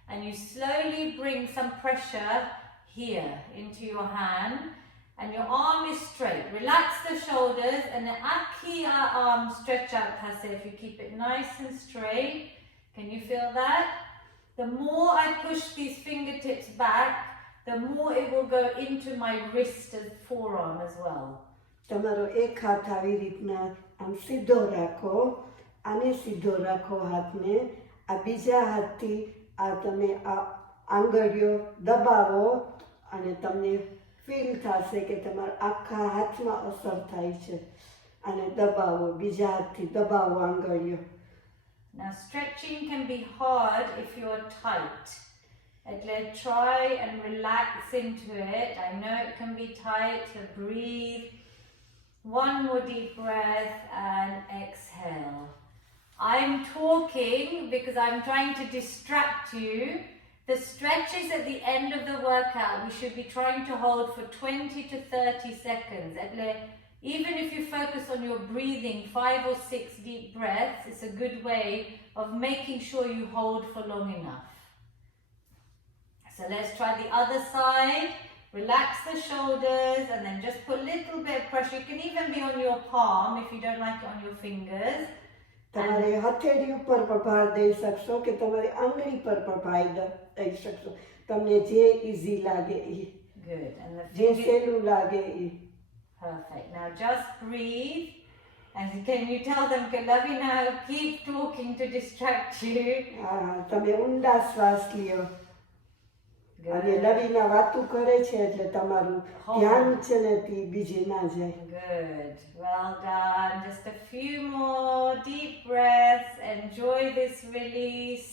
And you slowly bring some pressure here into your hand. And your arm is straight. Relax the shoulders. And the arm stretch out. If you keep it nice and straight. Can you feel that? The more I push these fingertips back, the more it will go into my wrist and forearm as well. તમારો એક હાથ આવી રીતના આમ સીધો રાખો, આને સીધો રાખો હાથને, આ બીજા હાથથી આ તમે આ આંગળીઓ દબાવો અને તમને ફીલ થશે કે તમારા આખા હાથમાં અસર થાય છે અને દબાવો, બીજા હાથથી દબાવો આંગળીઓ. Now stretching can be hard if you're tight. Let's try and relax into it. I know it can be tight, so breathe. One more deep breath and exhale. I'm talking because I'm trying to distract you. The stretches at the end of the workout, we should be trying to hold for 20 to 30 seconds. Even if you focus on your breathing, 5 or 6 deep breaths, it's a good way of making sure you hold for long enough. So let's try the other side. Relax the shoulders and then just put a little bit of pressure. You can even be on your palm if you don't like it on your fingers. તમારે હથેળી ઉપર પણ ભાર દઈ શકશો કે તમારી આંગળી પર પણ ભાર દઈ શકશો. તમને જે ઈઝી લાગે એ. Good. And જે સહેલું લાગે એ. Perfect. Now just breathe. And can you tell them, Lavina, keep talking to distract you. તમે ઊંડા શ્વાસ લ્યો. અને લવીના વાતું કરે છે એટલે તમારું ધ્યાન છે ને તે બીજે ના જાય. Good. Well done. Just a few more deep breaths. Enjoy this release.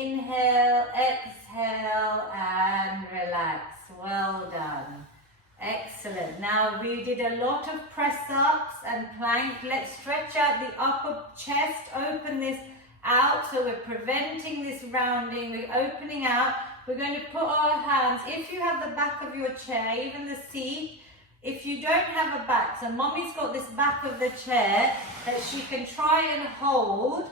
Inhale, exhale, and relax. Well done. Excellent. Now we did a lot of press-ups and plank. Let's stretch out the upper chest. Open this out so we're preventing this rounding. We're opening out. We're going to put our hands, if you have the back of your chair, even the seat, if you don't have a back, so mommy's got this back of the chair that she can try and hold,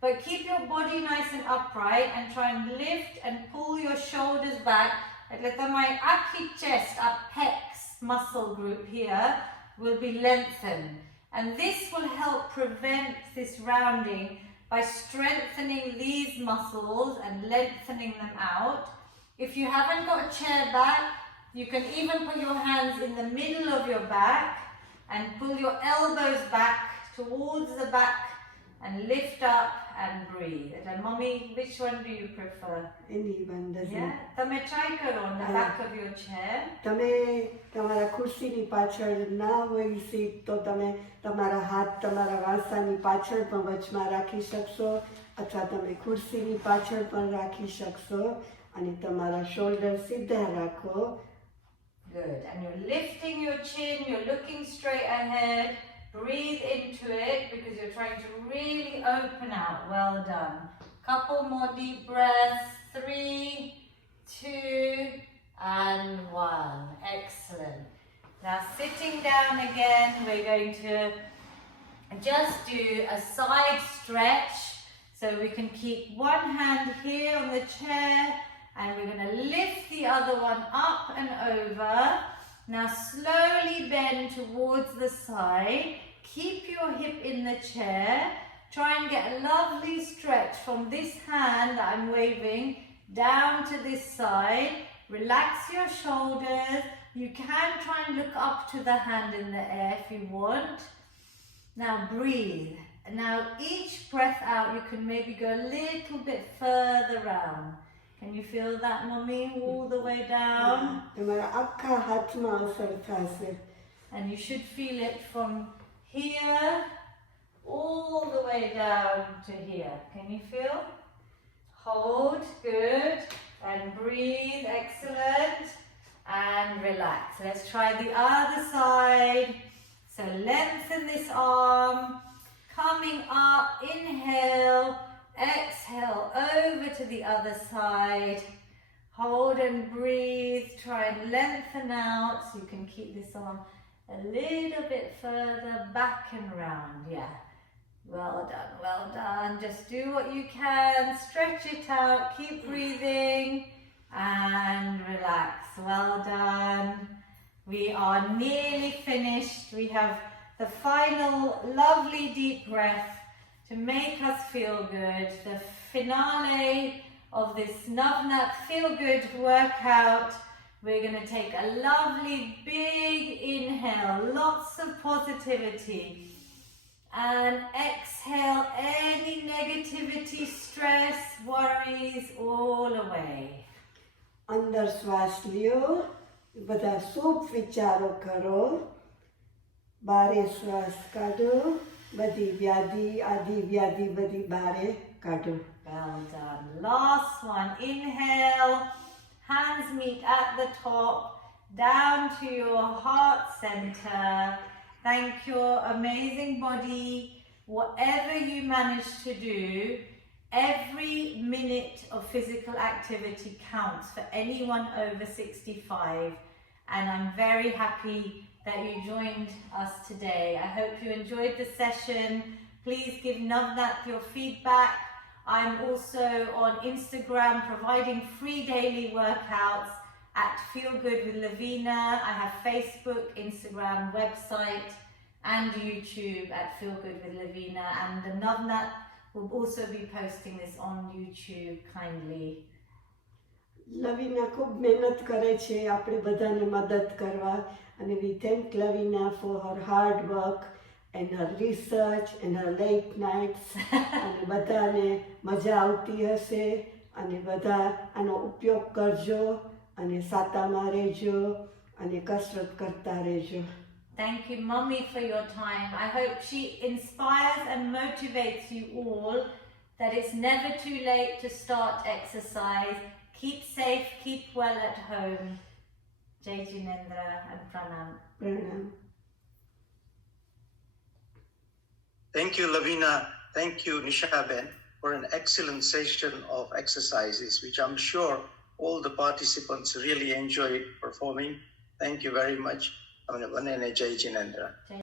but keep your body nice and upright and try and lift and pull your shoulders back. My aki chest, our pecs muscle group here will be lengthened. And this will help prevent this rounding by strengthening these muscles and lengthening them out. If you haven't got a chair back, you can even put your hands in the middle of your back and pull your elbows back towards the back and lift up and breathe. And mommy, which one do you prefer? Anyone doesn't. Yeah? Tame try karo on the back of your chair. તમે તમારા ખુરશીની પાછળ ના હોય seat તો તમે તમારા હાથ તમારા વાસાની પાછળ પણ વચમાં રાખી શકશો અથવા તમે ખુરશીની પાછળ પણ રાખી શકશો અને તમારા શોલ્ડર સીધા રાખો. Good. And you're lifting your chin, you're looking straight ahead. Breathe into it because you're trying to really open out. Well done. Couple more deep breaths. 3, 2, and 1. Excellent. Now sitting down again, we're going to just do a side stretch. So we can keep one hand here on the chair and we're going to lift the other one up and over. Now slowly bend towards the side. Keep your hip in the chair. Try and get a lovely stretch from this hand that I'm waving down to this side. Relax your shoulders. You can try and look up to the hand in the air if you want. Now breathe. Now each breath out you can maybe go a little bit further round. Can you feel that, mommy, all the way down? તમારા આખા હાથમાં અસર થશે. And you should feel it from here all the way down to here. Can you feel? Hold, good, and breathe, excellent, and relax. Let's try the other side. So lengthen this arm, coming up, inhale, exhale, over to the other side. Hold and breathe, try and lengthen out so you can keep this arm a little bit further back and round. Yeah, well done, well done. Just do what you can, stretch it out, keep breathing and relax. Well done. We are nearly finished. We have the final lovely deep breath to make us feel good. The finale of this Navnat feel good workout. We're going to take a lovely big inhale, lots of positivity, and exhale any negativity, stress, worries all away. અંદર શ્વાસ લ્યો, બધા શુભ વિચારો કરો. બારે શ્વાસ કાઢો, બધી વ્યાધિ આદિ વ્યાધિ બધી બારે કાઢો. Well done. Last one. Inhale. Hands meet at the top. Down to your heart center. Thank your amazing body. Whatever you manage to do, every minute of physical activity counts for anyone over 65. And I'm very happy that you joined us today. I hope you enjoyed the session. Please give Navnat your feedback. I'm also on Instagram providing free daily workouts at feelgoodwithlavina. I have Facebook, Instagram, website and YouTube at feelgoodwithlavina, and the Navnat will also be posting this on YouTube kindly. Lavina ખૂબ મહેનત કરે છે આપણે બધાને મદદ કરવા, અને we thank Lavina for her hard work and her research and her late nights. અને બધાને મજા આવતી હશે, અને બધા આનો ઉપયોગ કરજો, અને સાતામાં રહેજો, અને કસરત કરતા રહેજો. Thank you, Mummy, for your time. I hope she inspires and motivates you all that it's never too late to start exercise. Keep safe, keep well at home. Jai Jinendra and Pranam. પ્રણામ. Thank you, Lavina. Thank you, Nisha-ben, for an excellent session of exercises, which I'm sure all the participants really enjoyed performing. Thank you very much. Jai Jinendra.